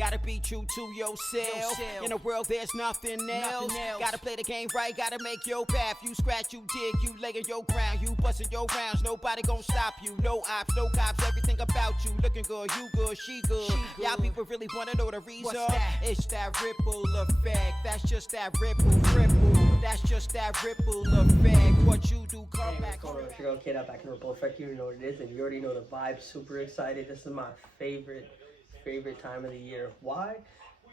Gotta be true to yourself. In a world there's nothing else. Gotta play the game right, gotta make your path. You scratch, you dig, you lay in your ground. You bustin' your rounds, nobody gon' stop you. No ops, no cops, everything about you. Looking good, you good, she good. Y'all people really wanna know the reason? It's that ripple effect. That's just that ripple. That's just that ripple effect. What you do, come back. What's going on? It's your girl Kid out back in Ripple Effect. You already know what it is, and you already know the vibe. Super excited. This is my favorite time of the year. Why?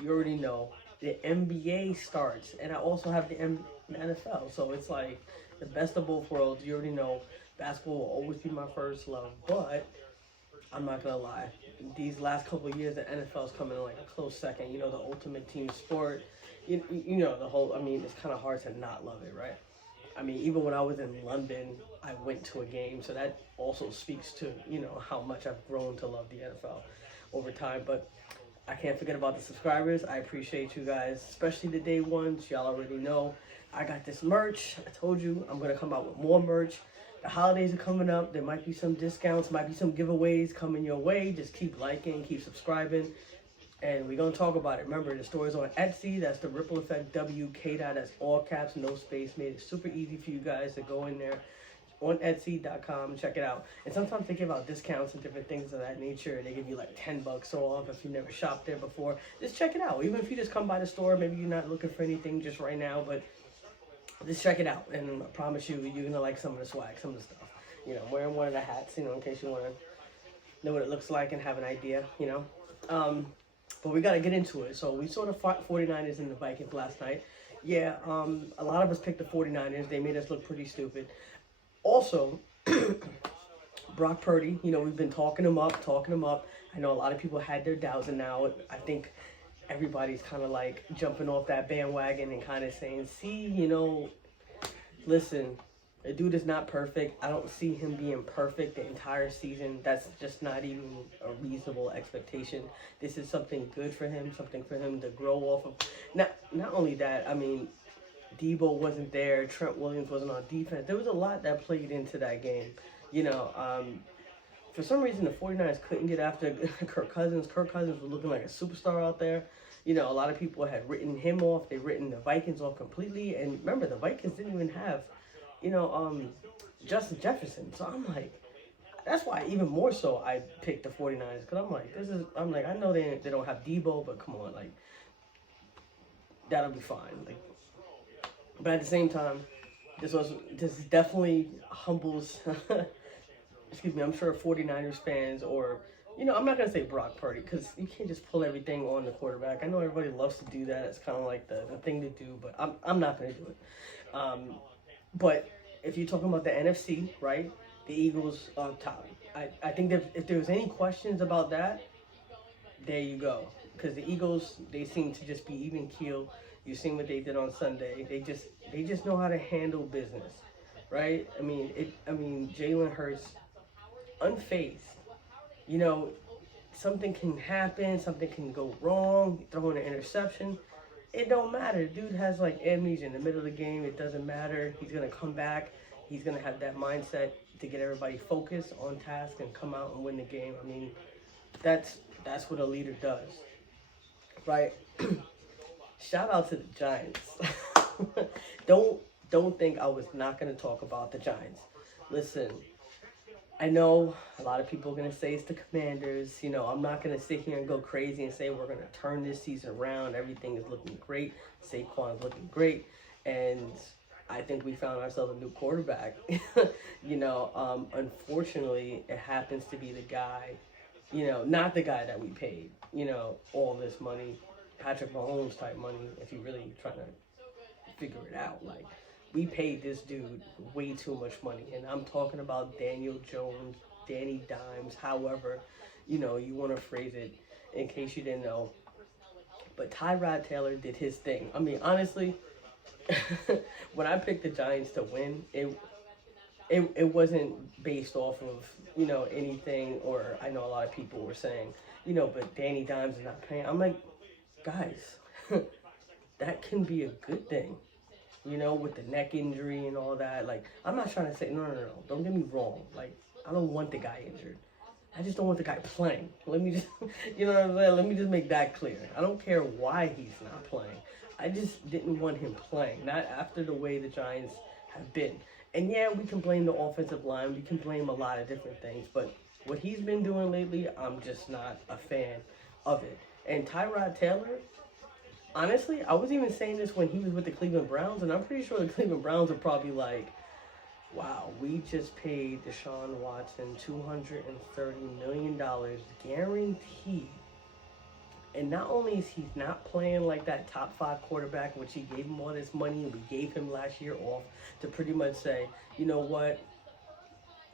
You already know. The NBA starts, and I also have the NFL. So it's like the best of both worlds. You already know basketball will always be my first love, but I'm not gonna lie. These last couple of years, the NFL's coming in like a close second. You know, the ultimate team sport. You know, the whole, I mean, it's kind of hard to not love it, right? I mean, even when I was in London, I went to a game. So that also speaks to, you know, how much I've grown to love the NFL over time. But I can't forget about the subscribers. I appreciate you guys, especially the day ones. Y'all already know. I got this merch. I told you I'm going to come out with more merch. The holidays are coming up. There might be some discounts, might be some giveaways coming your way. Just keep liking, keep subscribing. And we're going to talk about it. Remember, the store is on Etsy. That's the Ripple Effect WK. That's all caps, no space. Made it super easy for you guys to go in there on Etsy.com and check it out. And sometimes they give out discounts and different things of that nature. They give you like $10 off if you never shopped there before. Just check it out. Even if you just come by the store, maybe you're not looking for anything just right now, but just check it out. And I promise you, you're going to like some of the swag, some of the stuff. You know, I'm wearing one of the hats, you know, in case you want to know what it looks like and have an idea, you know. But we got to get into it. So we saw the 49ers and the Vikings last night. Yeah, a lot of us picked the 49ers. They made us look pretty stupid. Also, Brock Purdy, you know, we've been talking him up. I know a lot of people had their doubts, and now I think everybody's kind of like jumping off that bandwagon and kind of saying, see, you know, listen, the dude is not perfect. I don't see him being perfect the entire season. That's just not even a reasonable expectation. This is something good for him, something for him to grow off of. Not only that, I mean, Debo wasn't there. Trent Williams wasn't on defense. There was a lot that played into that game. You know, for some reason, the 49ers couldn't get after Kirk Cousins. Kirk Cousins was looking like a superstar out there. You know, a lot of people had written him off. They written the Vikings off completely. And remember, the Vikings didn't even have, you know, Justin Jefferson. So I'm like, that's why even more so I picked the 49ers. Because I'm like, I know they don't have Debo, but come on, like, that'll be fine. Like, but at the same time, this definitely humbles, excuse me, I'm sure 49ers fans or, you know, I'm not going to say Brock Purdy because you can't just pull everything on the quarterback. I know everybody loves to do that. It's kind of like the thing to do, but I'm not going to do it. But if you're talking about the NFC, right, the Eagles on top. I think that if there was any questions about that, there you go. Because the Eagles, they seem to just be even keel. You've seen what they did on Sunday. They just know how to handle business, right? I mean, Jalen Hurts, unfazed. You know, something can happen, something can go wrong. Throwing an interception, it don't matter. Dude has like amnesia in the middle of the game. It doesn't matter. He's gonna come back. He's gonna have that mindset to get everybody focused on task and come out and win the game. I mean, that's what a leader does, right? Shout out to the Giants. Don't think I was not going to talk about the Giants. Listen, I know a lot of people are going to say it's the Commanders. You know, I'm not going to sit here and go crazy and say we're going to turn this season around. Everything is looking great. Saquon's looking great. And I think we found ourselves a new quarterback. You know, unfortunately, it happens to be the guy, you know, not the guy that we paid, you know, all this money. Patrick Mahomes type money, if you're really trying to figure it out. Like, we paid this dude way too much money. And I'm talking about Daniel Jones, Danny Dimes, however, you know, you want to phrase it in case you didn't know. But Tyrod Taylor did his thing. I mean, honestly, when I picked the Giants to win, it wasn't based off of, you know, anything, or I know a lot of people were saying, you know, but Danny Dimes is not playing. I'm like, guys, that can be a good thing, you know, with the neck injury and all that. Like, I'm not trying to say, no. Don't get me wrong. Like, I don't want the guy injured. I just don't want the guy playing. Let me just, you know what I'm saying? Let me just make that clear. I don't care why he's not playing. I just didn't want him playing, not after the way the Giants have been. And yeah, we can blame the offensive line. We can blame a lot of different things. But what he's been doing lately, I'm just not a fan of it. And Tyrod Taylor, honestly, I was even saying this when he was with the Cleveland Browns, and I'm pretty sure the Cleveland Browns are probably like, wow, we just paid Deshaun Watson $230 million guaranteed. And not only is he not playing like that top 5 quarterback, which he gave him all this money and we gave him last year off to pretty much say, you know what,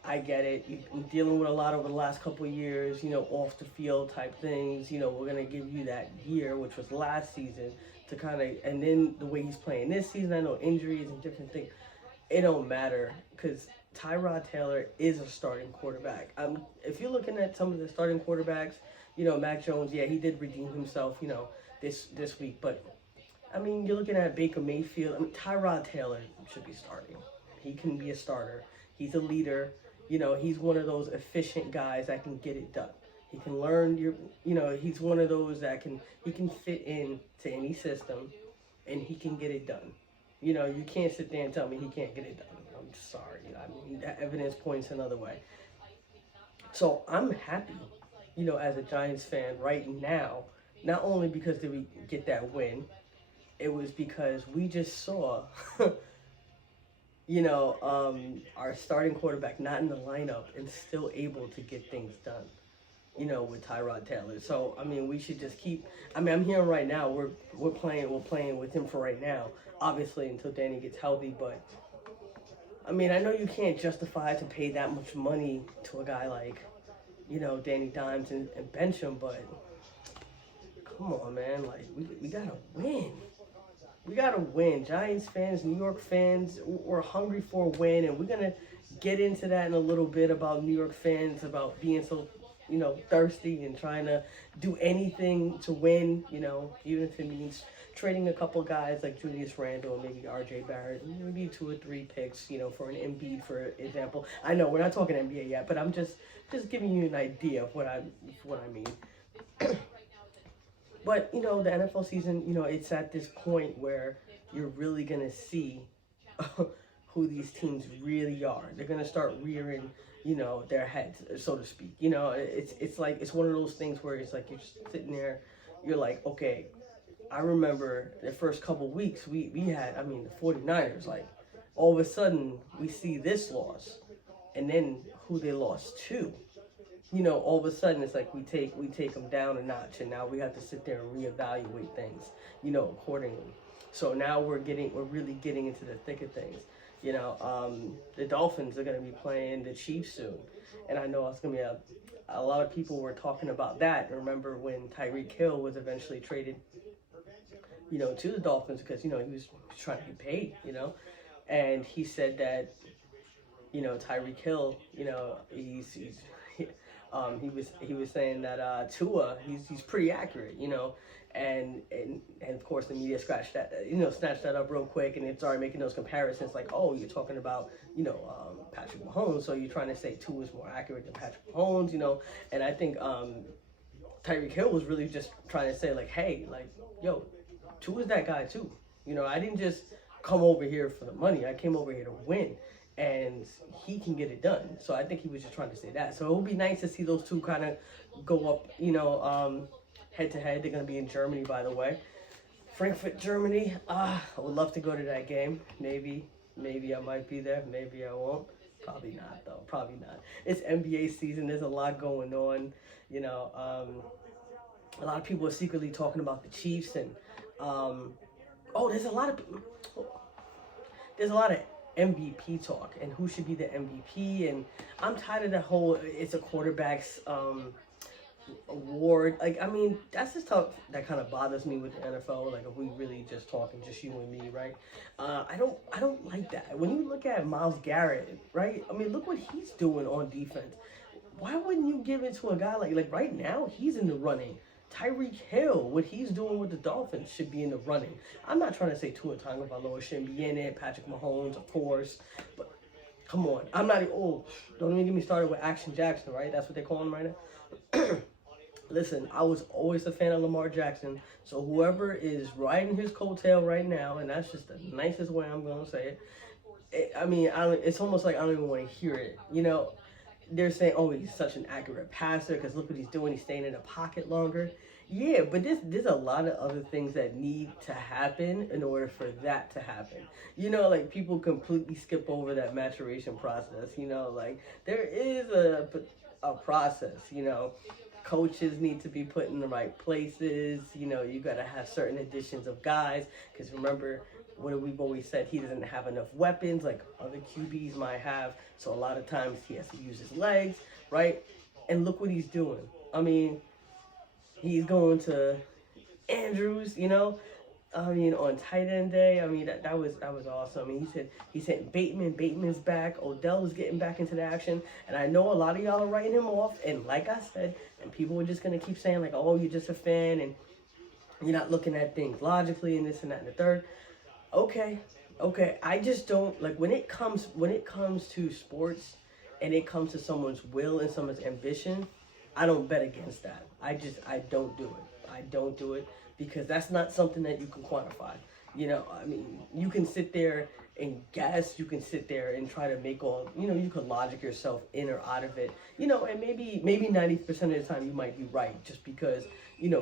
I get it. You've been dealing with a lot over the last couple of years, you know, off the field type things. You know, we're going to give you that year, which was last season, to kind of, and then the way he's playing this season, I know injuries and different things. It don't matter because Tyrod Taylor is a starting quarterback. If you're looking at some of the starting quarterbacks, you know, Mac Jones, yeah, he did redeem himself, you know, this week. But, I mean, you're looking at Baker Mayfield. I mean, Tyrod Taylor should be starting. He can be a starter. He's a leader. You know, he's one of those efficient guys that can get it done. He can learn you know, he's one of those that he can fit in to any system and he can get it done. You know, you can't sit there and tell me he can't get it done. I'm sorry. I mean, that evidence points another way. So I'm happy, you know, as a Giants fan right now, not only because did we get that win, it was because we just saw, you know, our starting quarterback not in the lineup and still able to get things done, you know, with Tyrod Taylor. So, I mean, we should just keep, I mean, I'm hearing right now, we're playing with him for right now, obviously until Danny gets healthy, but, I mean, I know you can't justify to pay that much money to a guy like, you know, Danny Dimes and bench him, but come on, man, like, we gotta win. We gotta win. Giants fans, New York fans, we're hungry for a win, and we're gonna get into that in a little bit about New York fans, about being so, you know, thirsty and trying to do anything to win, you know, even if it means trading a couple guys like Julius Randle, maybe RJ Barrett, maybe 2 or 3 picks, you know, for an Embiid, for example. I know we're not talking NBA yet, but I'm just giving you an idea of what I mean. But, you know, the NFL season, you know, it's at this point where you're really going to see who these teams really are. They're going to start rearing, you know, their heads, so to speak. You know, it's like, it's one of those things where it's like you're just sitting there, you're like, okay, I remember the first couple weeks we had, I mean, the 49ers, like, all of a sudden we see this loss, and then who they lost to. You know, all of a sudden it's like we take them down a notch, and now we have to sit there and reevaluate things, you know, accordingly. So now we're really getting into the thick of things. You know, the Dolphins are going to be playing the Chiefs soon, and I know it's going to be a lot of people were talking about that. Remember when Tyreek Hill was eventually traded, you know, to the Dolphins because, you know, he was trying to get paid, you know, and he said that, you know, Tyreek Hill, you know, he was saying that Tua, he's pretty accurate, you know, and of course the media snatched that up real quick, and it started making those comparisons like, oh, you're talking about, you know, Patrick Mahomes, so you're trying to say Tua is more accurate than Patrick Mahomes, you know, and I think Tyreek Hill was really just trying to say like, hey, like, yo, Tua's that guy too, you know, I didn't just come over here for the money, I came over here to win. And he can get it done. So I think he was just trying to say that. So it would be nice to see those two kind of go up, you know, head to head. They're going to be in Germany, by the way. Frankfurt, Germany. I would love to go to that game. Maybe I might be there. Maybe I won't. Probably not, though. Probably not. It's NBA season. There's a lot going on. You know, a lot of people are secretly talking about the Chiefs. And, there's a lot of MVP talk and who should be the MVP, and I'm tired of the whole it's a quarterback's award. Like, I mean, that's the stuff that kind of bothers me with the NFL. Like, if we really just talking, just you and me, right? I don't like that. When you look at Myles Garrett, right? I mean, look what he's doing on defense. Why wouldn't you give it to a guy like right now? He's in the running. Tyreek Hill, what he's doing with the Dolphins should be in the running. I'm not trying to say Tua Tagovailoa shouldn't be in it. Patrick Mahomes, of course. But Come on. I'm not, oh, don't even get me started with Action Jackson, right? That's what they call him right now. Listen, I was always a fan of Lamar Jackson. So whoever is riding his coattail right now, and that's just the nicest way I'm going to say it, it's almost like I don't even want to hear it. They're saying, oh, he's such an accurate passer because look what he's doing. He's staying in the pocket longer. Yeah, but there's a lot of other things that need to happen in order for that to happen. Like people completely skip over that maturation process. Like there is a process. Coaches need to be put in the right places. You got to have certain additions of guys because remember, what we've always said, he doesn't have enough weapons like other QBs might have. So a lot of times he has to use his legs, right? And look what he's doing. He's going to Andrews, on tight end day. That was awesome. He said Bateman's back. Odell is getting back into the action. And I know a lot of y'all are writing him off. And like I said, and people are just gonna keep saying like, oh, you're just a fan and you're not looking at things logically and this and that and the third. Okay. I just don't like when it comes to sports and it comes to someone's will and someone's ambition. I don't bet against that. I don't do it. I don't do it because that's not something that you can quantify. You can sit there and guess, you can sit there and try to make all, you can logic yourself in or out of it, and maybe 90% of the time you might be right just because,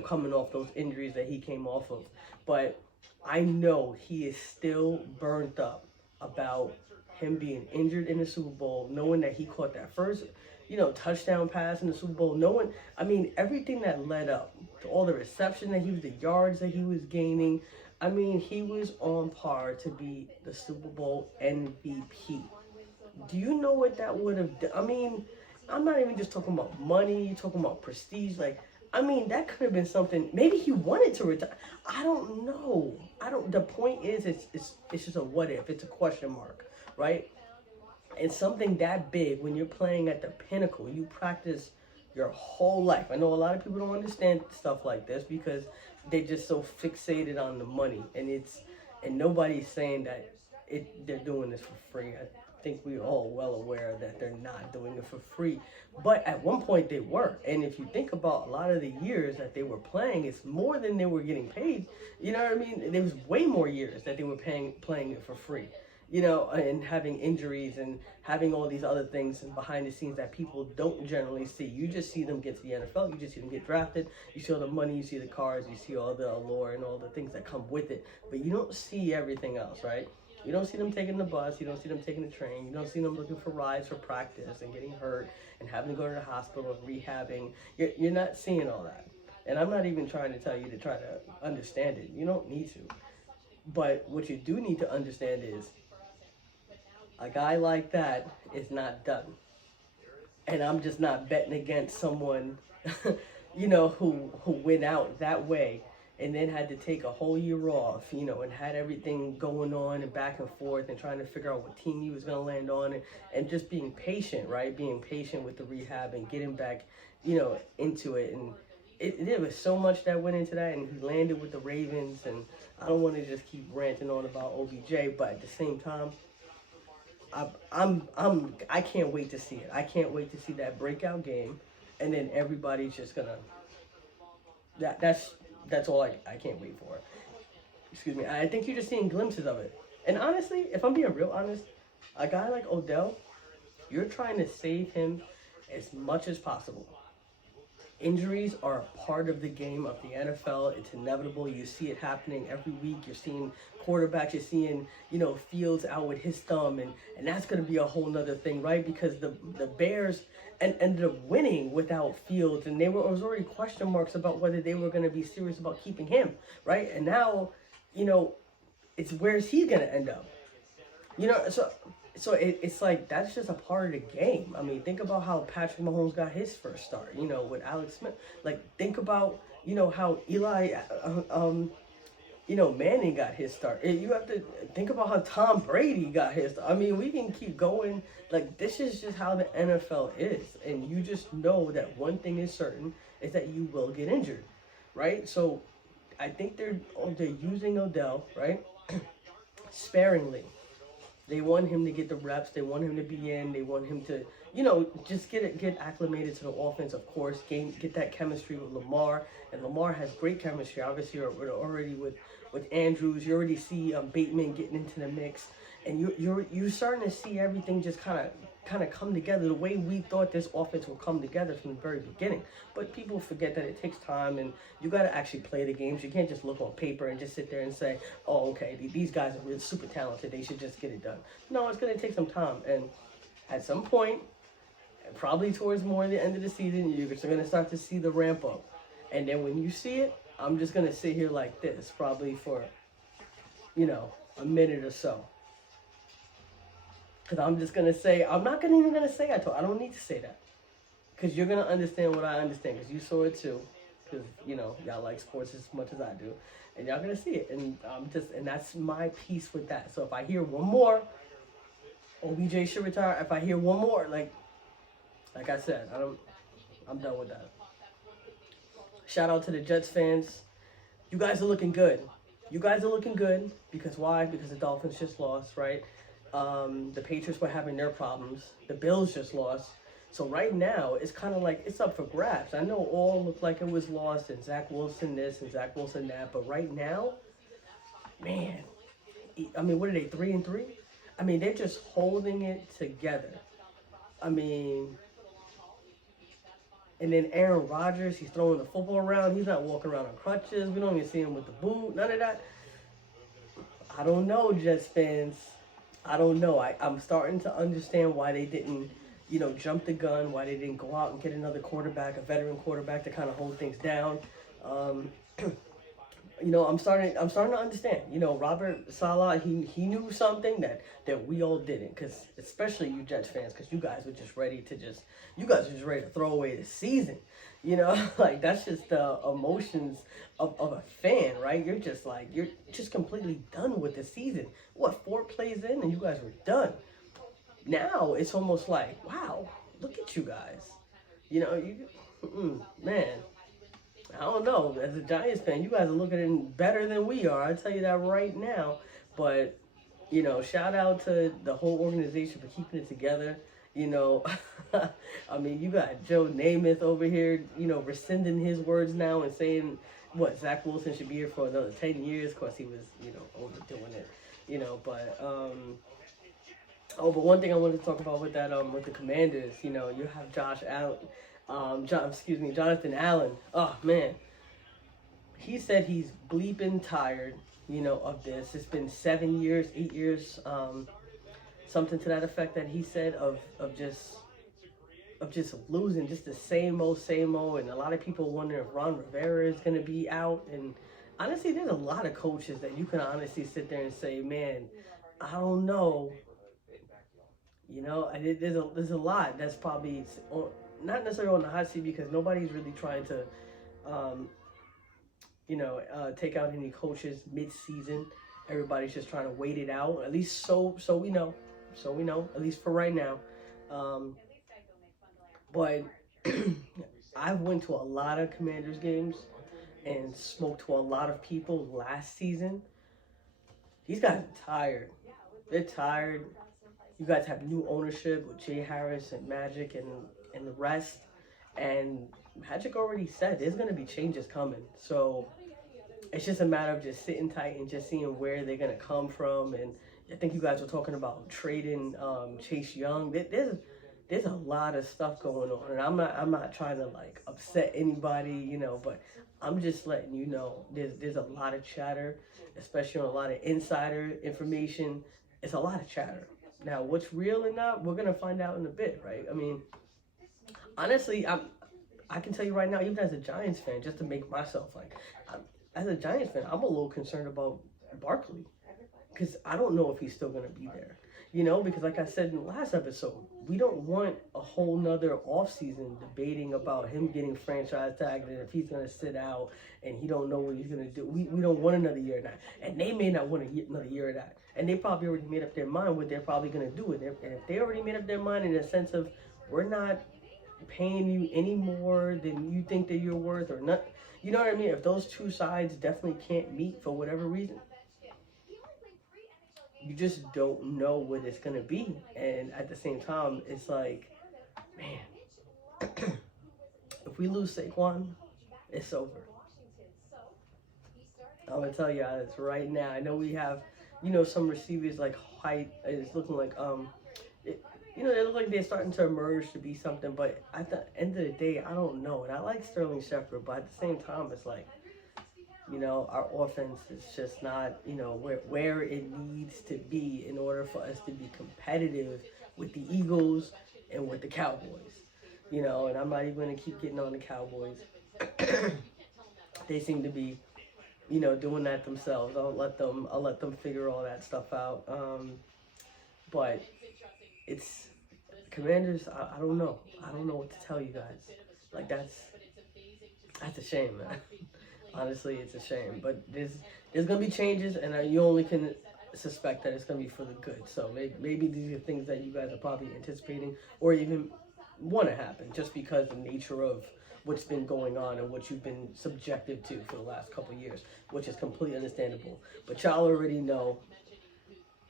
coming off those injuries that he came off of. But I know he is still burnt up about him being injured in the Super Bowl, knowing that he caught that first touchdown pass in the Super Bowl. Everything that led up to all the reception that the yards that he was gaining. He was on par to be the Super Bowl MVP. Do you know what that would have done? I'm not even just talking about money, talking about prestige. That could have been something. Maybe he wanted to retire. I don't know. The point is, it's just a what if. It's a question mark, right? And something that big, when you're playing at the pinnacle, you practice your whole life. I know a lot of people don't understand stuff like this because they're just so fixated on the money, and nobody's saying that they're doing this for free. I think we're all well aware that they're not doing it for free, but at one point they were. And if you think about a lot of the years that they were playing, it's more than they were getting paid. There was way more years that they were playing it for free. And having injuries and having all these other things and behind the scenes that people don't generally see. You just see them get to the NFL. You just see them get drafted. You see all the money. You see the cars. You see all the allure and all the things that come with it. But you don't see everything else, right? You don't see them taking the bus. You don't see them taking the train. You don't see them looking for rides for practice and getting hurt and having to go to the hospital and rehabbing. You're not seeing all that. And I'm not even trying to tell you to try to understand it. You don't need to. But what you do need to understand is a guy like that is not done. And I'm just not betting against someone, who went out that way and then had to take a whole year off, and had everything going on and back and forth and trying to figure out what team he was going to land on and just being patient, right? Being patient with the rehab and getting back, into it. And there was so much that went into that, and he landed with the Ravens. And I don't want to just keep ranting on about OBJ, but at the same time, I can't wait to see it. I can't wait to see that breakout game, and then everybody's just gonna. That's all I can't wait for. Excuse me. I think you're just seeing glimpses of it. And honestly, if I'm being real honest, a guy like Odell, you're trying to save him as much as possible. Injuries are a part of the game of the NFL. It's inevitable. You see it happening every week. You're seeing quarterbacks. You're seeing, Fields out with his thumb. And that's going to be a whole nother thing, right? Because the Bears ended up winning without Fields. And there was already question marks about whether they were going to be serious about keeping him, right? And now, it's where's he going to end up? So it's like that's just a part of the game. Think about how Patrick Mahomes got his first start, with Alex Smith. Like, think about, how Eli, Manning got his start. You have to think about how Tom Brady got his start. We can keep going. Like, this is just how the NFL is. And you just know that one thing is certain is that you will get injured, right? So I think they're using Odell, right, sparingly. They want him to get the reps. They want him to be in. They want him to, just get acclimated to the offense. Of course, get that chemistry with Lamar, and Lamar has great chemistry. Obviously, you're already with Andrews. You already see Bateman getting into the mix, and you're starting to see everything just kind of come together the way we thought this offense would come together from the very beginning. But people forget that it takes time, and you got to actually play the games. You can't just look on paper and just sit there and say, oh, okay, these guys are really super talented. They should just get it done. No, it's going to take some time. And at some point, probably towards more the end of the season, you're going to start to see the ramp up. And then when you see it, I'm just going to sit here like this probably for, a minute or so. Because I'm just going to say, I'm not even going to say I don't need to say that. Because you're going to understand what I understand. Because you saw it too. Because, y'all like sports as much as I do. And y'all going to see it. And and that's my piece with that. So if I hear one more, OBJ should retire. If I hear one more, like I said, I'm done with that. Shout out to the Jets fans. You guys are looking good. You guys are looking good. Because why? Because the Dolphins just lost, right? The Patriots were having their problems. The Bills just lost. So right now, it's kind of like it's up for grabs. I know all looked like it was lost, and Zach Wilson this and Zach Wilson that. But right now, man, I mean, what are they, 3-3? I mean, they're just holding it together. I mean, and then Aaron Rodgers, he's throwing the football around. He's not walking around on crutches. We don't even see him with the boot. None of that. I don't know, Jets fans. I don't know. I'm starting to understand why they didn't, jump the gun, why they didn't go out and get another quarterback, a veteran quarterback to kind of hold things down. I'm starting to understand. Robert Saleh, he knew something that we all didn't, because especially you Jets fans, because you guys were just ready to throw away the season. Like that's just the emotions of a fan, right? You're just completely done with the season. What, 4 plays in and you guys were done. Now it's almost like, wow, look at you guys. Man, I don't know. As a Giants fan, you guys are looking better than we are. I'll tell you that right now. But, shout out to the whole organization for keeping it together. I mean, you got Joe Namath over here, rescinding his words now and saying, Zach Wilson should be here for another 10 years. Of course, he was, overdoing it, but one thing I wanted to talk about with that, with the Commanders, you have Jonathan Allen. Oh, man. He said he's bleeping tired, of this. It's been 7 years, 8 years, something to that effect that he said of just losing, just the same old, and a lot of people wonder if Ron Rivera is going to be out. And honestly, there's a lot of coaches that you can honestly sit there and say, man, I don't know. There's a lot that's probably not necessarily on the hot seat, because nobody's really trying to, take out any coaches mid-season. Everybody's just trying to wait it out, at least so we know, at least for right now. But I've went to a lot of Commanders games and spoke to a lot of people last season. These guys are tired. They're tired. You guys have new ownership with Jay Harris and Magic and the rest. And Magic already said there's going to be changes coming. So it's just a matter of just sitting tight and just seeing where they're going to come from. And I think you guys were talking about trading Chase Young. There's a lot of stuff going on. And I'm not trying to upset anybody, but I'm just letting you know there's a lot of chatter, especially on a lot of insider information. It's a lot of chatter. Now, what's real or not, we're going to find out in a bit, right? I mean, honestly, I can tell you right now, even as a Giants fan, just to make myself, as a Giants fan, I'm a little concerned about Barkley. Because I don't know if he's still going to be there. Because like I said in the last episode, we don't want a whole nother offseason debating about him getting franchise tagged and if he's going to sit out and he don't know what he's going to do. We don't want another year of that. And they may not want another year of that. And they probably already made up their mind what they're probably going to do with it. And if they already made up their mind in the sense of, we're not paying you any more than you think that you're worth or not, you know what I mean? If those two sides definitely can't meet for whatever reason, you just don't know what it's gonna be. And at the same time, it's like, man, if we lose Saquon, it's over. I'm gonna tell you guys right now. I know we have, some receivers like White is looking like they look like they're starting to emerge to be something. But at the end of the day, I don't know. And I like Sterling Shepard, but at the same time, it's like, our offense is just not, where it needs to be in order for us to be competitive with the Eagles and with the Cowboys. And I'm not even going to keep getting on the Cowboys. They seem to be, doing that themselves. I'll let them figure all that stuff out. But it's Commanders. I don't know. I don't know what to tell you guys. Like that's a shame, man. Honestly, it's a shame. But there's gonna be changes, and you only can suspect that it's gonna be for the good. So maybe these are things that you guys are probably anticipating or even want to happen, just because the nature of what's been going on and what you've been subjective to for the last couple of years, which is completely understandable. But y'all already know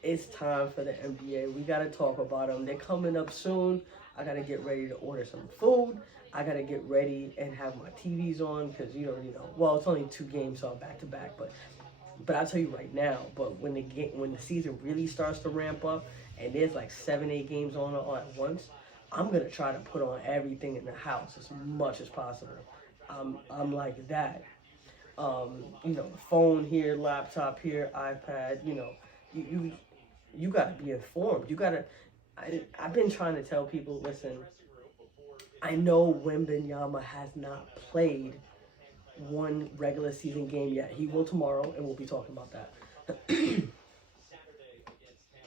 it's time for the NBA. We got to talk about them. They're coming up soon. I got to get ready to order some food. I got to get ready and have my TVs on because you already know. Well, it's only 2 games, so I'm back to back. But I'll tell you right now, but when the season really starts to ramp up and there's like 7-8 games on at once, I'm going to try to put on everything in the house as much as possible. I'm like that. The phone here, laptop here, iPad, you got to be informed. You got to, I've been trying to tell people, listen, I know Wembanyama has not played one regular season game yet. He will tomorrow, and we'll be talking about that.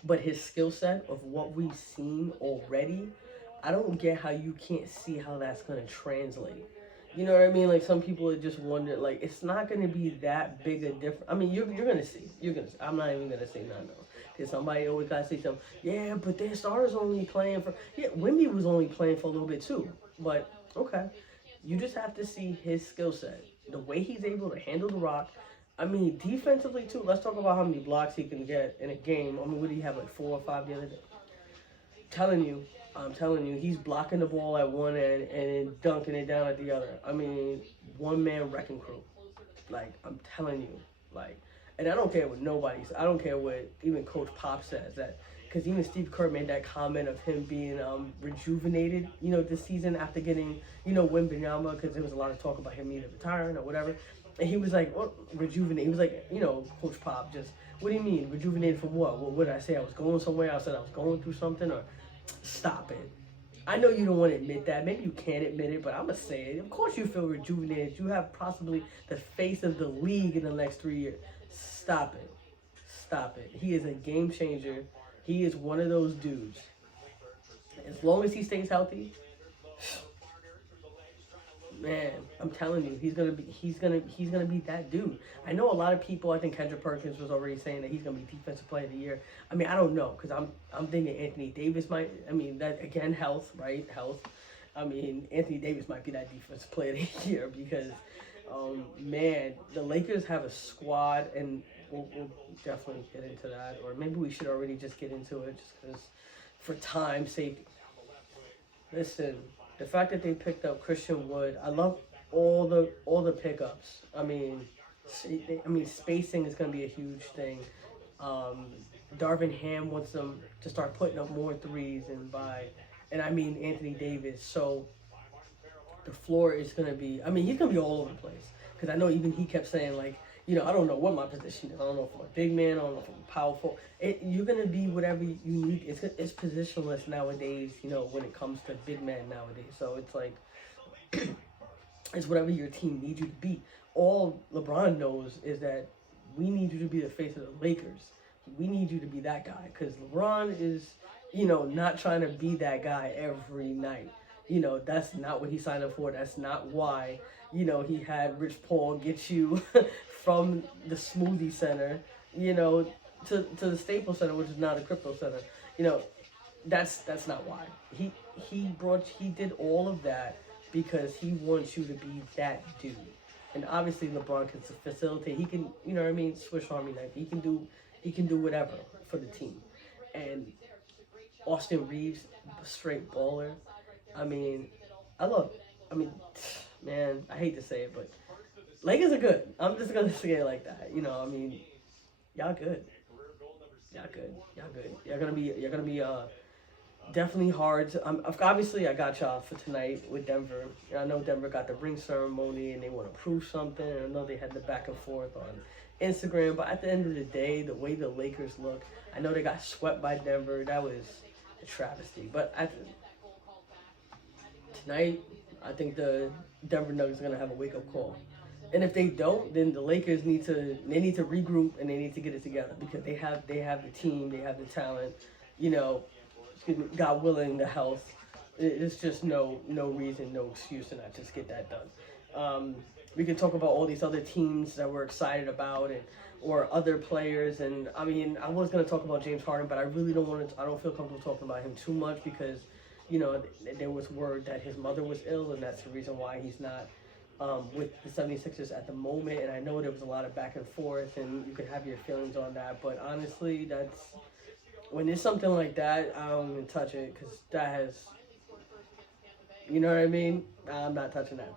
But his skill set of what we've seen already, I don't get how you can't see how that's going to translate. You know what I mean? Like, some people just wonder, like, it's not going to be that big a difference. I mean, you're going to see. You're going to see. I'm not even going to say no. Because somebody always got to say something. Yeah, but their starters only playing for... Yeah, Wemby was only playing for a little bit, too. But, okay. You just have to see his skill set. The way he's able to handle the rock. I mean, defensively, too. Let's talk about how many blocks he can get in a game. I mean, what did he have, like 4 or 5 the other day? I'm telling you, he's blocking the ball at one end and then dunking it down at the other. I mean, one-man wrecking crew. Like, I'm telling you. Like, and I don't care what I don't care what even Coach Pop says. That because even Steve Kerr made that comment of him being rejuvenated, this season after getting, Wembanyama, because there was a lot of talk about him either retiring or whatever. And he was like, well, rejuvenated. He was like, Coach Pop, just, what do you mean? Rejuvenated from what? What did I say? I was going somewhere? I said I was going through something? Or stop it. I know you don't want to admit that. Maybe you can't admit it, but I'm going to say it. Of course you feel rejuvenated. You have possibly the face of the league in the next 3 years. Stop it. Stop it. He is a game changer. He is one of those dudes. As long as he stays healthy, man, I'm telling you, he's gonna be that dude. I know a lot of people. I think Kendrick Perkins was already saying that he's gonna be Defensive Player of the Year. I mean, I don't know because I'm thinking Anthony Davis might. I mean, that again, health, right? Health. I mean, Anthony Davis might be that Defensive Player of the Year because, man, the Lakers have a squad, and we'll definitely get into that, or maybe we should already just get into it just because for time's sake. Listen. The fact that they picked up Christian Wood, I love all the pickups. I mean, spacing is going to be a huge thing. Darvin Ham wants them to start putting up more threes, and I mean Anthony Davis. So the floor is going to be. I mean, he's going to be all over the place because I know even he kept saying like, I don't know what my position is. I don't know if I'm a big man. I don't know if I'm powerful. You're going to be whatever you need. It's positionless nowadays, when it comes to big men nowadays. So it's like, it's whatever your team needs you to be. All LeBron knows is that we need you to be the face of the Lakers. We need you to be that guy because LeBron is, not trying to be that guy every night. That's not what he signed up for. That's not why, he had Rich Paul get you from the Smoothie Center, to the Staples Center, which is now the Crypto Center. That's not why. He did all of that because he wants you to be that dude. And obviously LeBron can facilitate. He can, Swiss Army knife. He can do He can do whatever for the team. And Austin Reeves, straight baller. I mean, I love. I mean, man, I hate to say it, but Lakers are good. I'm just gonna say it like that. I mean, y'all good. Y'all good. Y'all good. You're gonna be definitely hard. Obviously, I got y'all for tonight with Denver. I know Denver got the ring ceremony and they want to prove something. I know they had the back and forth on Instagram, but at the end of the day, the way the Lakers look, I know they got swept by Denver. That was a travesty. But tonight, I think the Denver Nuggets are gonna have a wake up call. And if they don't, then the Lakers need to regroup and they need to get it together because they have the team, they have the talent, God willing, the health. It's just no reason, no excuse to not just get that done. We could talk about all these other teams that we're excited about or other players. And I mean, I was going to talk about James Harden, but I really don't I don't feel comfortable talking about him too much because, there was word that his mother was ill and that's the reason why he's not with the 76ers at the moment. And I know there was a lot of back and forth and you could have your feelings on that. But honestly, when there's something like that, I don't even touch it because that has, you know what I mean? I'm not touching that.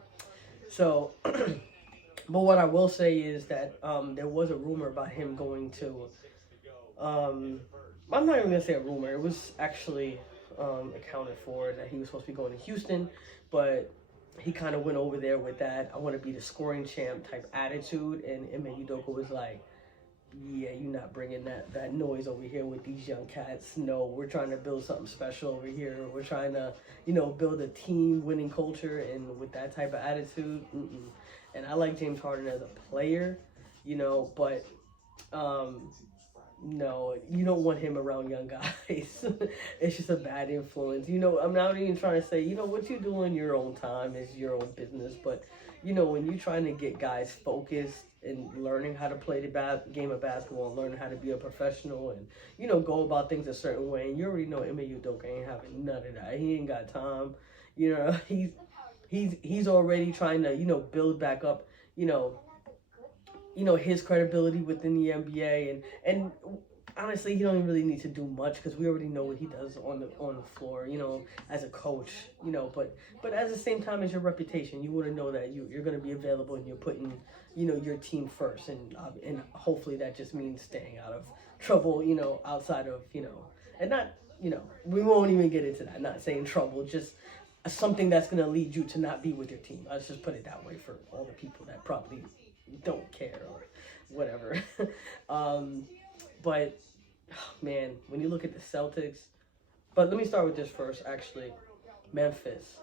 So, but what I will say is that there was a rumor about him going to, I'm not even going to say a rumor. It was actually accounted for that he was supposed to be going to Houston, but he kind of went over there with that I want to be the scoring champ type attitude, and Ime Udoka was like, yeah, you're not bringing that noise over here with these young cats. No, we're trying to build something special over here. We're trying to, build a team winning culture, and with that type of attitude, And I like James Harden as a player, but no, you don't want him around young guys. It's just a bad influence. I'm not even trying to say, what you do in your own time is your own business, but when you're trying to get guys focused and learning how to play the game of basketball and learning how to be a professional and, go about things a certain way. And you already know Ime Udoka ain't having none of that. He ain't got time. He's already trying to, build back up, his credibility within the NBA. And honestly, he don't even really need to do much because we already know what he does on the floor, as a coach, but at the same time as your reputation, you want to know that you're going to be available and you're putting, your team first. And hopefully that just means staying out of trouble, outside of, and not, we won't even get into that. Not saying trouble, just something that's going to lead you to not be with your team. Let's just put it that way for all the people that probably don't care or whatever. But man, when you look at the Celtics, but let me start with this first, actually. Memphis.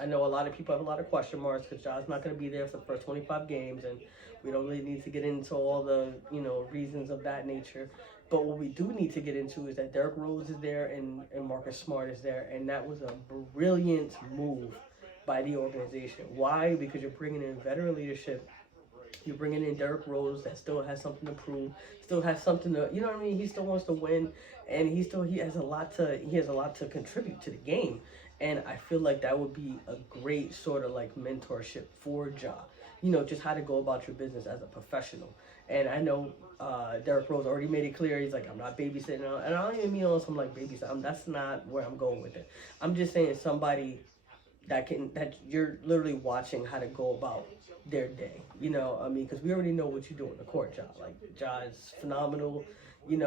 I know a lot of people have a lot of question marks because Ja's not going to be there for the first 25 games, and we don't really need to get into all the, reasons of that nature. But what we do need to get into is that Derrick Rose is there and Marcus Smart is there, and that was a brilliant move by the organization. Why? Because you're bringing in veteran leadership. You're bringing in Derrick Rose that still has something to prove, still has something to, you know what I mean? He still wants to win, and he has a lot to contribute to the game. And I feel like that would be a great sort of like mentorship for Ja. Just how to go about your business as a professional. And I know Derrick Rose already made it clear. He's like, I'm not babysitting. And I don't even mean on some like babysitting. That's not where I'm going with it. I'm just saying somebody that you're literally watching how to go about their day. Because we already know what you do on the court, Ja. Like, Ja is phenomenal. He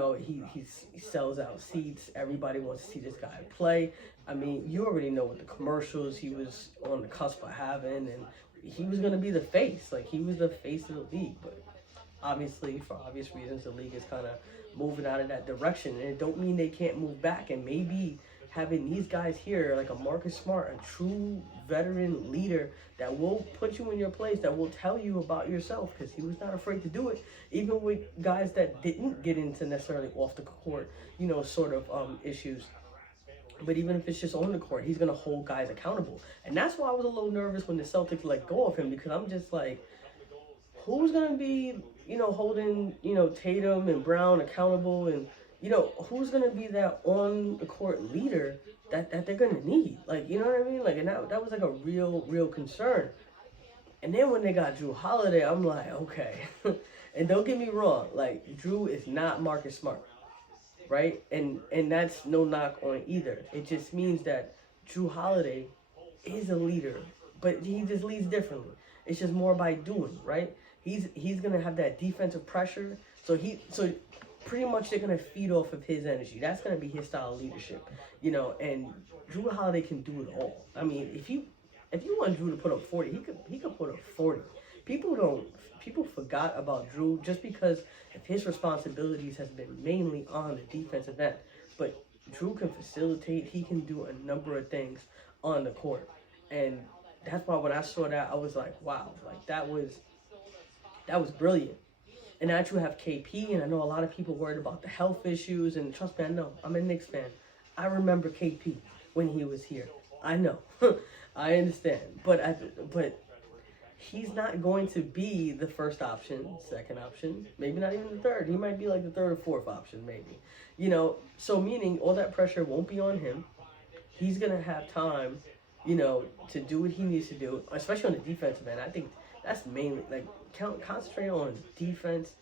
sells out seats. Everybody wants to see this guy play. You already know what the commercials he was on the cusp of having, and he was going to be the face. Like, he was the face of the league. But obviously, for obvious reasons, the league is kind of moving out of that direction. And it don't mean they can't move back. And maybe having these guys here, like a Marcus Smart, a true veteran leader that will put you in your place, that will tell you about yourself, because he was not afraid to do it, even with guys that didn't get into necessarily off the court, sort of issues. But even if it's just on the court, he's going to hold guys accountable. And that's why I was a little nervous when the Celtics let go of him, because I'm just like, who's going to be, holding, Tatum and Brown accountable, and who's going to be that on-the-court leader that they're going to need? Like, you know what I mean? Like, and that was, like, a real concern. And then when they got Drew Holiday, I'm like, okay. And don't get me wrong, like Drew is not Marcus Smart, right? And that's no knock on either. It just means that Drew Holiday is a leader, but he just leads differently. It's just more by doing, right? He's gonna have that defensive pressure, so pretty much they're gonna feed off of his energy. That's gonna be his style of leadership, And Drew Holiday can do it all. I mean, if you want Drew to put up 40, he could put up 40. People forgot about Drew just because of his responsibilities has been mainly on the defensive end. But Drew can facilitate. He can do a number of things on the court, and that's why when I saw that, I was like, wow, like that was brilliant. And now you have KP, and I know a lot of people worried about the health issues, and trust me, I know. I'm a Knicks fan. I remember KP when he was here. I know. I understand. But he's not going to be the first option, second option, maybe not even the third. He might be like the third or fourth option, maybe. So meaning all that pressure won't be on him. He's going to have time, to do what he needs to do, especially on the defensive end. I think that's mainly, like, concentrate on defense,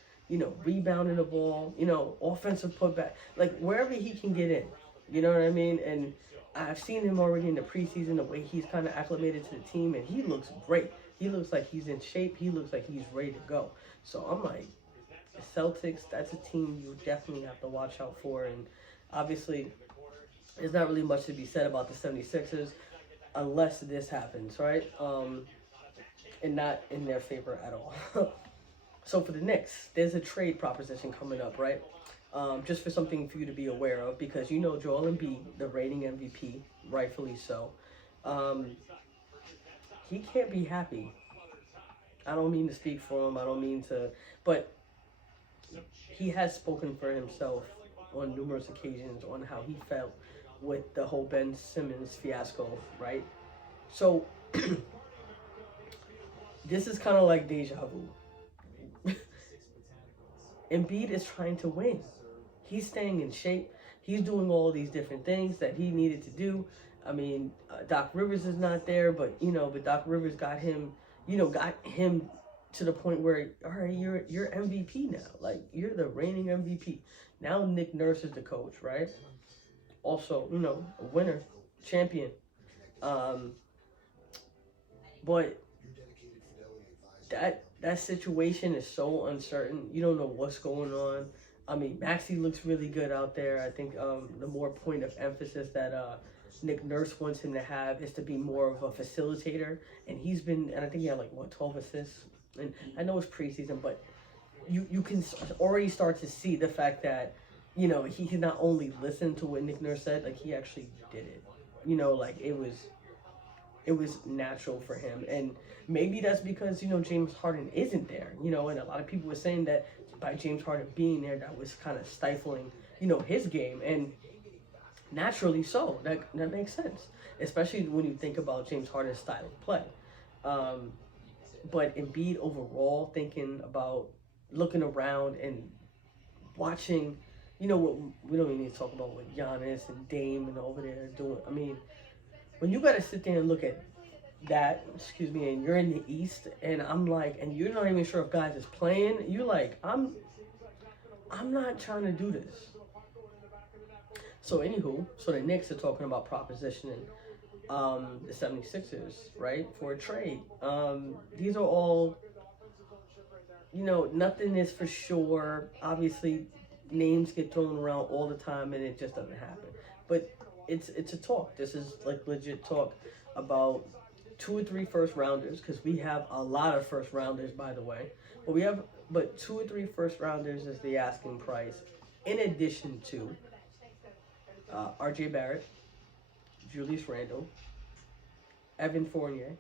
rebounding the ball, offensive putback, like, wherever he can get in. You know what I mean? And I've seen him already in the preseason, the way he's kind of acclimated to the team, and he looks great. He looks like he's in shape. He looks like he's ready to go. So I'm like, the Celtics, that's a team you definitely have to watch out for. And obviously, there's not really much to be said about the 76ers unless this happens, right? And not in their favor at all. So for the Knicks, there's a trade proposition coming up, right? Just for something for you to be aware of, because Joel Embiid, the reigning MVP, rightfully so, he can't be happy. I don't mean to speak for him. I don't mean to, but he has spoken for himself on numerous occasions on how he felt with the whole Ben Simmons fiasco, right? So this is kind of like deja vu. Embiid is trying to win. He's staying in shape. He's doing all these different things that he needed to do. I mean, Doc Rivers is not there, but Doc Rivers got him to the point where, all right, you're MVP now. Like, you're the reigning MVP. Now Nick Nurse is the coach, right? Also, a winner, champion. But that situation is so uncertain. You don't know what's going on. I mean, Maxey looks really good out there. I think the more point of emphasis that Nick Nurse wants him to have is to be more of a facilitator. And I think he had 12 assists. And I know it's preseason, but you can already start to see the fact that, he can not only listen to what Nick Nurse said, like, he actually did it. It was natural for him. And maybe that's because, James Harden isn't there, and a lot of people were saying that by James Harden being there, that was kind of stifling, his game. And naturally so, that makes sense, especially when you think about James Harden's style of play. But Embiid overall, thinking about looking around and watching, what we don't even need to talk about what Giannis and Dame and over there doing. I mean, when you got to sit there and look at that, and you're in the East, and I'm like, and you're not even sure if guys is playing, you're like, I'm not trying to do this. So anywho, the Knicks are talking about propositioning the 76ers, right, for a trade. These are all, nothing is for sure. Obviously, names get thrown around all the time, and it just doesn't happen. But it's a talk. This is like legit talk about 2 or 3 first rounders, because we have a lot of first rounders, by the way. But 2 or 3 first rounders is the asking price, in addition to R.J. Barrett, Julius Randle, Evan Fournier,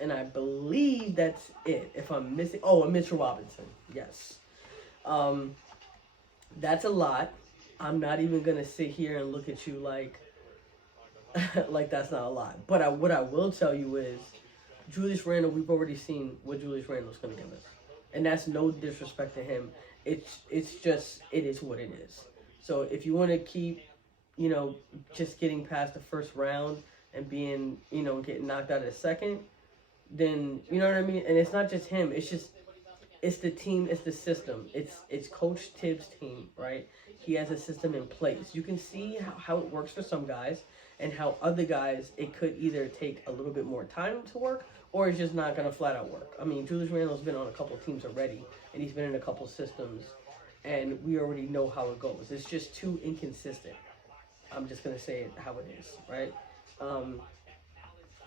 and I believe that's it. If I'm missing, and Mitchell Robinson. Yes, that's a lot. I'm not even gonna sit here and look at you like that's not a lot. But what I will tell you is, Julius Randle, we've already seen what Julius Randle's gonna give us, and that's no disrespect to him. It's just, it is what it is. So if you want to keep, just getting past the first round and being, getting knocked out of the second, then, you know what I mean? And it's not just him. It's just, It's the team, it's the system. It's Coach Tibbs' team, right? He has a system in place. You can see how it works for some guys and how other guys, it could either take a little bit more time to work or it's just not going to flat out work. I mean, Julius Randle's been on a couple of teams already, and he's been in a couple systems, and we already know how it goes. It's just too inconsistent. I'm just going to say it how it is, right?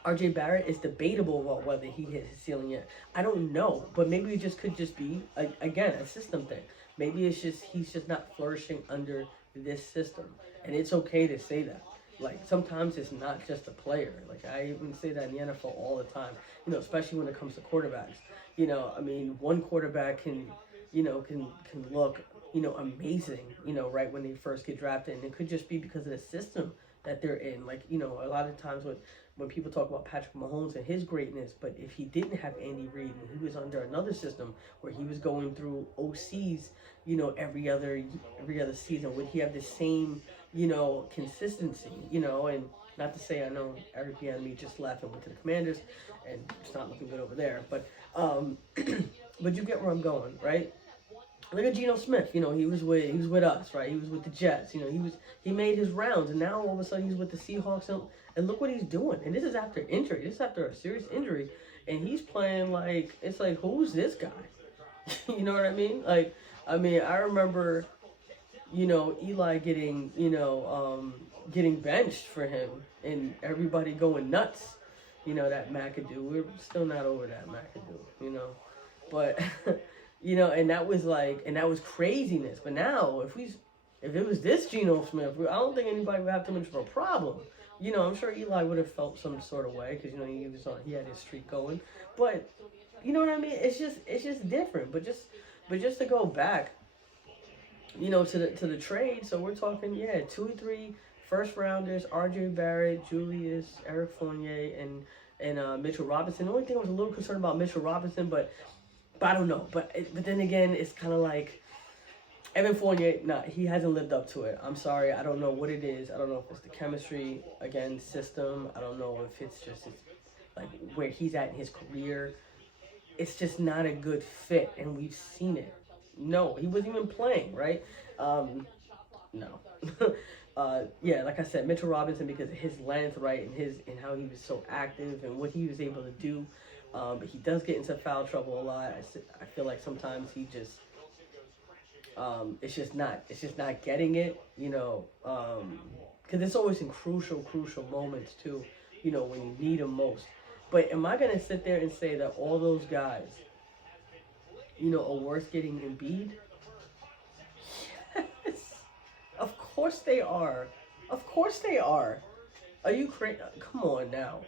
RJ Barrett is debatable about whether he hit his ceiling yet. I don't know, but maybe it just could just be, again, a system thing. Maybe it's just he's just not flourishing under this system, and it's okay to say that. Like, sometimes it's not just a player. Like, I even say that in the NFL all the time, especially when it comes to quarterbacks. I mean, one quarterback can look, amazing, right when they first get drafted. And it could just be because of the system that they're in. Like, a lot of times when people talk about Patrick Mahomes and his greatness, but if he didn't have Andy Reid and he was under another system where he was going through OCs, every other season, would he have the same, consistency, and not to say I know Eric Bieniemy just left and went to the Commanders, and it's not looking good over there, but but you get where I'm going, right? Look at Geno Smith. He was with us, right? He was with the Jets. He made his rounds, and now all of a sudden he's with the Seahawks, and look what he's doing. And this is after injury. This is after a serious injury, and he's playing like it's like, who's this guy? You know what I mean? I remember, Eli getting getting benched for him, and everybody going nuts. That McAdoo. We're still not over that McAdoo. But. And that was craziness. But now, if it was this Geno Smith, I don't think anybody would have too much of a problem. I'm sure Eli would have felt some sort of way because he had his streak going. But you know what I mean? It's just different. But just to go back, to the trade. So we're talking 2 or 3 first rounders: RJ Barrett, Julius, Eric Fournier, and Mitchell Robinson. The only thing I was a little concerned about Mitchell Robinson, but I don't know. But then again, it's kind of like Evan Fournier. He hasn't lived up to it. I'm sorry. I don't know what it is. I don't know if it's the chemistry, again, system. I don't know if it's just like where he's at in his career. It's just not a good fit, and we've seen it. No, he wasn't even playing, right? No. Like I said, Mitchell Robinson, because of his length, right, and how he was so active and what he was able to do. But he does get into foul trouble a lot. I feel like sometimes he just, it's just not getting it, because it's always in crucial moments too, when you need him most. But am I gonna sit there and say that all those guys, are worth getting Embiid? Yes, of course they are. Of course they are. Are you crazy? Come on now.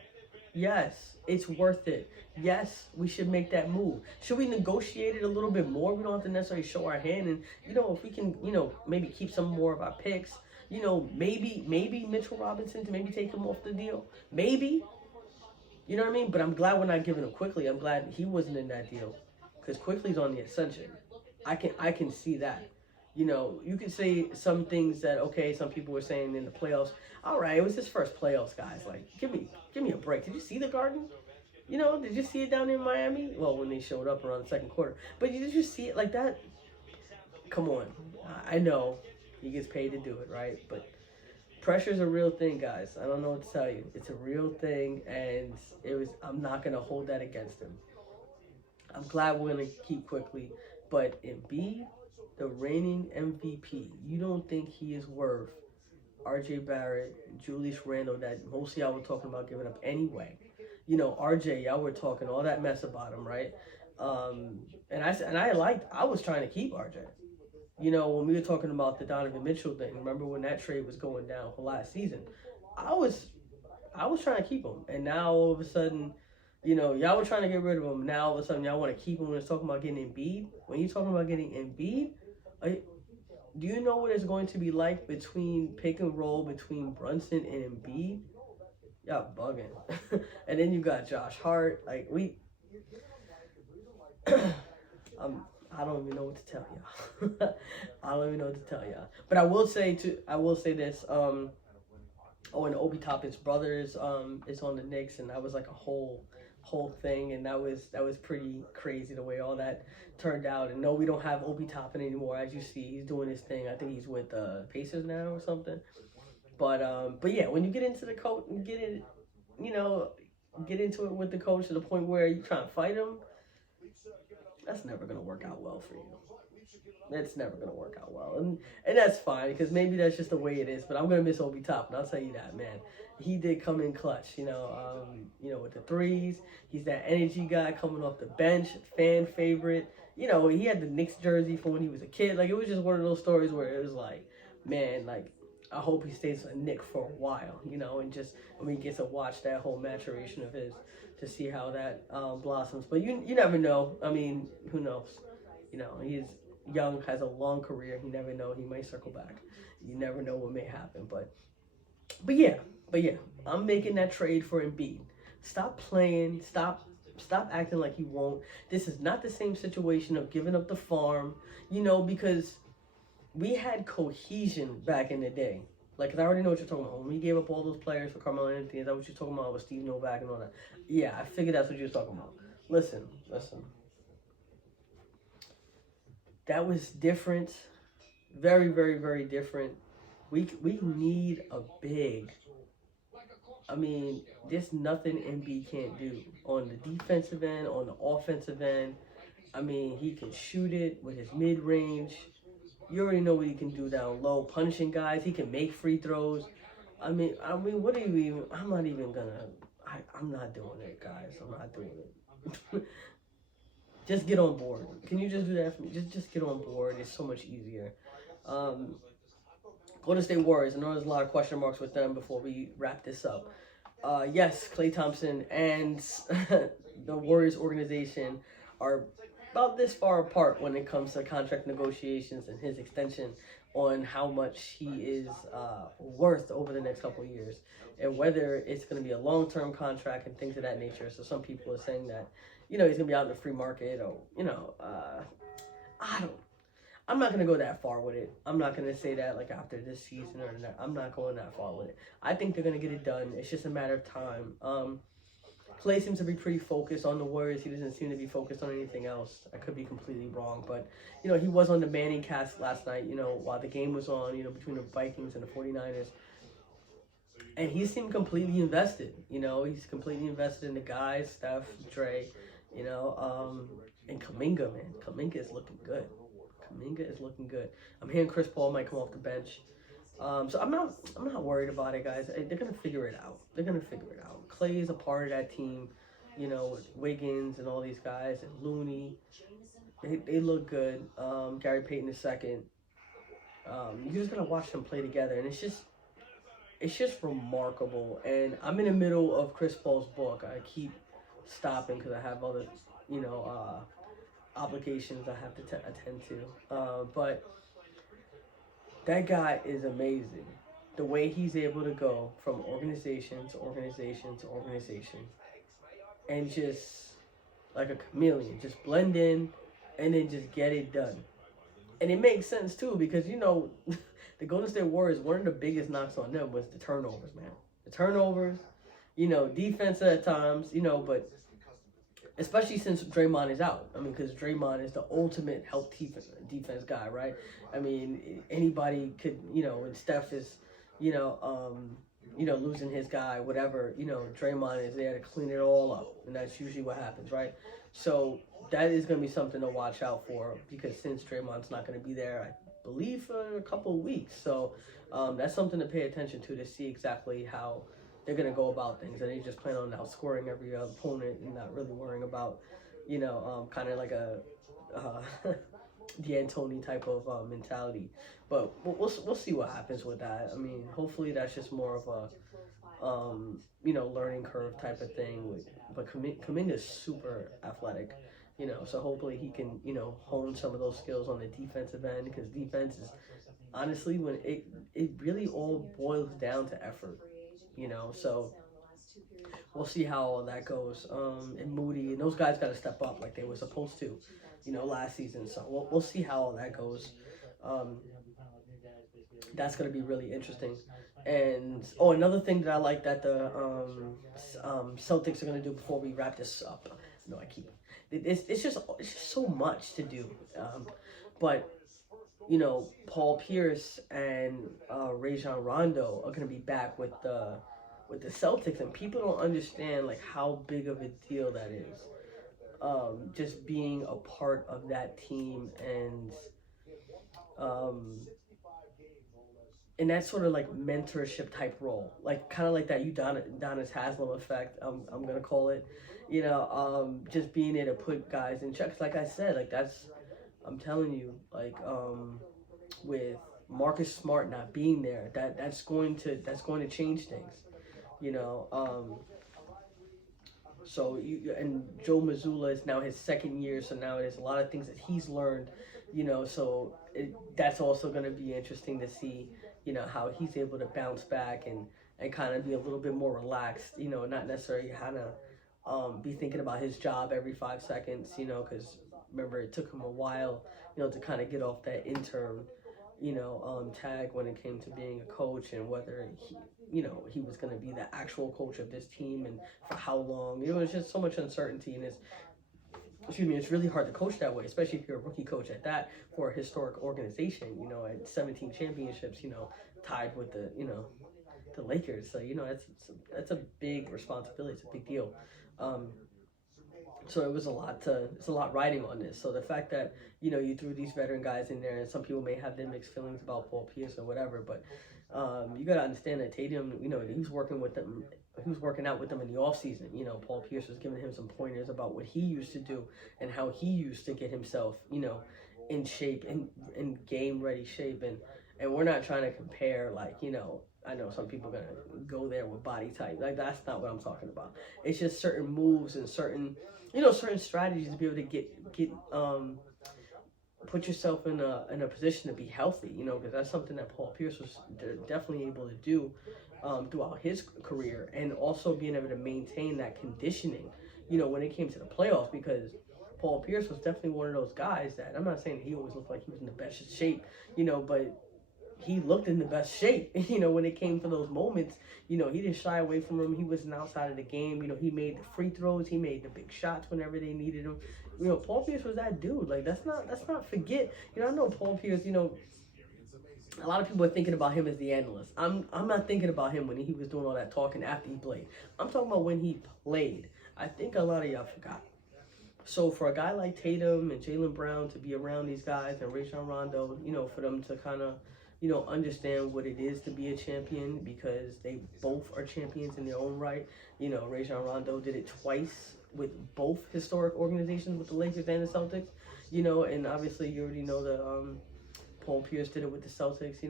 Yes, it's worth it. Yes, we should make that move. Should we negotiate it a little bit more? We don't have to necessarily show our hand. And, if we can, maybe keep some more of our picks, maybe Mitchell Robinson to maybe take him off the deal. Maybe. You know what I mean? But I'm glad we're not giving him Quickly. I'm glad he wasn't in that deal. Because Quickly's on the ascension. I can see that. You could say some things that, okay, some people were saying in the playoffs, all right, it was his first playoffs, guys. Like, give me a break. Did you see the Garden? Did you see it down in Miami? Well, when they showed up around the second quarter. But did you see it like that? Come on. I know he gets paid to do it, right? But pressure's a real thing, guys. I don't know what to tell you. It's a real thing, and I'm not going to hold that against him. I'm glad we're going to keep Quickly. But Embiid, the reigning MVP, you don't think he is worth RJ Barrett, Julius Randle, that most of y'all were talking about giving up anyway. RJ, y'all were talking all that mess about him, right? And I was trying to keep RJ. When we were talking about the Donovan Mitchell thing, remember when that trade was going down for last season? I was trying to keep him, and now all of a sudden, y'all were trying to get rid of him. Now all of a sudden, y'all want to keep him when it's talking about getting Embiid. When you're talking about getting Embiid, do you know what it's going to be like between pick and roll between Brunson and Embiid? Y'all bugging. And then you got Josh Hart. I don't even know what to tell y'all. I don't even know what to tell y'all. But I will say this. And Obi Toppin's brother is on the Knicks, and that was like a whole whole thing, and that was pretty crazy the way all that turned out. And no, we don't have Obi Toppin anymore. As you see, he's doing his thing. I think he's with Pacers now or something. But yeah, when you get into the coach, get in, get into it with the coach to the point where you trying to fight him, that's never gonna work out well for you. That's never gonna work out well, and that's fine because maybe that's just the way it is. But I'm gonna miss Obi Toppin. I'll tell you that, man. He did come in clutch, with the threes. He's that energy guy coming off the bench, fan favorite. He had the Knicks jersey from when he was a kid. Like, it was just one of those stories where it was like, man, like, I hope he stays a Knick for a while, and just we get to watch that whole maturation of his to see how that blossoms. But you never know. I mean, who knows? He's young, has a long career. You never know. He might circle back. You never know what may happen. But yeah, I'm making that trade for Embiid. Stop playing. Stop acting like you won't. This is not the same situation of giving up the farm, because we had cohesion back in the day. Like, 'cause I already know what you're talking about. When we gave up all those players for Carmelo Anthony, is that what you're talking about with Steve Novak and all that? Yeah, I figured that's what you were talking about. Listen. That was different. Very, very, very different. We need a big. I mean, there's nothing MB can't do on the defensive end, on the offensive end. I mean, he can shoot it with his mid-range. You already know what he can do down low, punishing guys. He can make free throws. I mean, what do you even? I'm not even gonna. I'm not doing it, guys. I'm not doing it. Just get on board. Can you just do that for me? Just get on board. It's so much easier. Golden State Warriors. I know there's a lot of question marks with them before we wrap this up. Yes, Klay Thompson and the Warriors organization are about this far apart when it comes to contract negotiations and his extension on how much he is worth over the next couple of years, and whether it's going to be a long-term contract and things of that nature. So some people are saying that, he's going to be out in the free market, or, I'm not going to go that far with it. I'm not going to say that, like, after this season or that. I'm not going that far with it. I think they're going to get it done. It's just a matter of time. Klay seems to be pretty focused on the Warriors. He doesn't seem to be focused on anything else. I could be completely wrong, but, he was on the Manning cast last night, while the game was on, between the Vikings and the 49ers. And he seemed completely invested, He's completely invested in the guys, Steph, Dre, and Kuminga, man. Kuminga is looking good. I'm hearing Chris Paul might come off the bench. So I'm not worried about it, guys. They're gonna figure it out. Klay is a part of that team, with Wiggins and all these guys and Looney. They look good. Gary Payton II. You're just gonna watch them play together, and it's just remarkable. And I'm in the middle of Chris Paul's book. I keep stopping because I have other, obligations I have to attend to. But that guy is amazing. The way he's able to go from organization to organization to organization, and just like a chameleon, just blend in and then just get it done. And it makes sense too, because the Golden State Warriors, one of the biggest knocks on them was the turnovers, man. The turnovers, defense at times, but especially since Draymond is out. I mean, because Draymond is the ultimate help defense guy, right? I mean, anybody could, and Steph is, losing his guy, whatever, Draymond is there to clean it all up. And that's usually what happens, right? So that is going to be something to watch out for, because since Draymond's not going to be there, I believe, for a couple of weeks. So that's something to pay attention to see exactly how they're going to go about things. And they just plan on outscoring every opponent and not really worrying about, kind of like a D'Antoni type of mentality. But we'll see what happens with that. I mean, hopefully that's just more of a, learning curve type of thing. But Kuminga is super athletic, so hopefully he can, hone some of those skills on the defensive end, because defense is, honestly, when it really all boils down to effort. So we'll see how all that goes. And Moody and those guys got to step up like they were supposed to, last season. So we'll see how all that goes. that's going to be really interesting. And another thing that I like that the Celtics are going to do before we wrap this up. No, it's just so much to do. But Paul Pierce and Rajon Rondo are going to be back with the Celtics, and people don't understand like how big of a deal that is. Just being a part of that team and that sort of like mentorship type role, like kind of like that Udonis Haslem effect. I'm gonna call it, just being able to put guys in checks. Like I said, like I'm telling you, like with Marcus Smart not being there, that's going to change things, So and Joe Mazzulla is now his second year, so now there's a lot of things that he's learned, So that's also going to be interesting to see, how he's able to bounce back and kind of be a little bit more relaxed, not necessarily kind of be thinking about his job every 5 seconds, because remember it took him a while, to kind of get off that intern, tag when it came to being a coach and whether he was going to be the actual coach of this team and for how long. It's just so much uncertainty, and it's really hard to coach that way, especially if you're a rookie coach at that for a historic organization, at 17 championships, tied with the Lakers. So, that's a big responsibility. It's a big deal. So it's a lot riding on this. So the fact that, you threw these veteran guys in there, and some people may have their mixed feelings about Paul Pierce or whatever, but you got to understand that Tatum, he was working with them. He was working out with them in the offseason. Paul Pierce was giving him some pointers about what he used to do and how he used to get himself, in shape, in game-ready shape. And we're not trying to compare, like, I know some people are going to go there with body type. Like, that's not what I'm talking about. It's just certain moves and certain strategies to be able to get put yourself in a position to be healthy, because that's something that Paul Pierce was definitely able to do throughout his career, and also being able to maintain that conditioning, when it came to the playoffs, because Paul Pierce was definitely one of those guys that, I'm not saying he always looked like he was in the best shape, but he looked in the best shape, when it came to those moments. He didn't shy away from them. He wasn't outside of the game. He made the free throws. He made the big shots whenever they needed him. Paul Pierce was that dude. Like, let's not forget. I know Paul Pierce, a lot of people are thinking about him as the analyst. I'm not thinking about him when he was doing all that talking after he played. I'm talking about when he played. I think a lot of y'all forgot. So for a guy like Tatum and Jaylen Brown to be around these guys, and Rajon Rondo, for them to kind of, understand what it is to be a champion, because they both are champions in their own right. Rajon Rondo did it twice with both historic organizations, with the Lakers and the Celtics, and obviously you already know that Paul Pierce did it with the Celtics.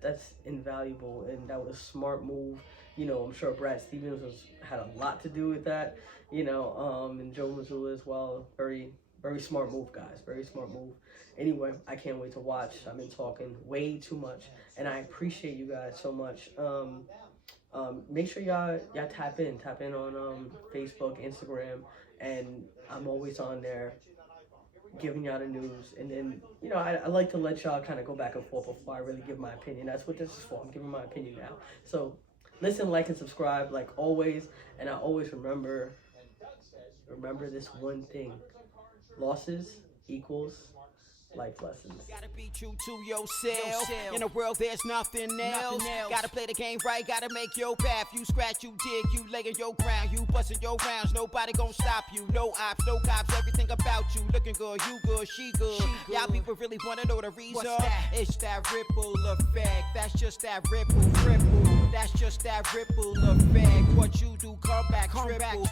That's invaluable, and that was a smart move. I'm sure Brad Stevens had a lot to do with that, and Joe Mazzulla as well. Very, very smart move, guys. Very smart move. Anyway, I can't wait to watch. I've been talking way too much, and I appreciate you guys so much. Make sure y'all tap in on Facebook, Instagram, and I'm always on there giving y'all the news. And then, I like to let y'all kind of go back and forth before I really give my opinion. That's what this is for. I'm giving my opinion now. So listen, like, and subscribe like always. And I always remember this one thing: losses equals life lessons. Gotta be true to yourself. In a world there's nothing else. Gotta play the game right, gotta make your path. You scratch, you dig, you lay in your ground, you bustin' your rounds. Nobody gon' stop you. No ops, no cops, everything about you looking good, you good, she good. Y'all people really wanna know the reason? It's that ripple effect. That's just that ripple. That's just that ripple effect. What you do, come back triple.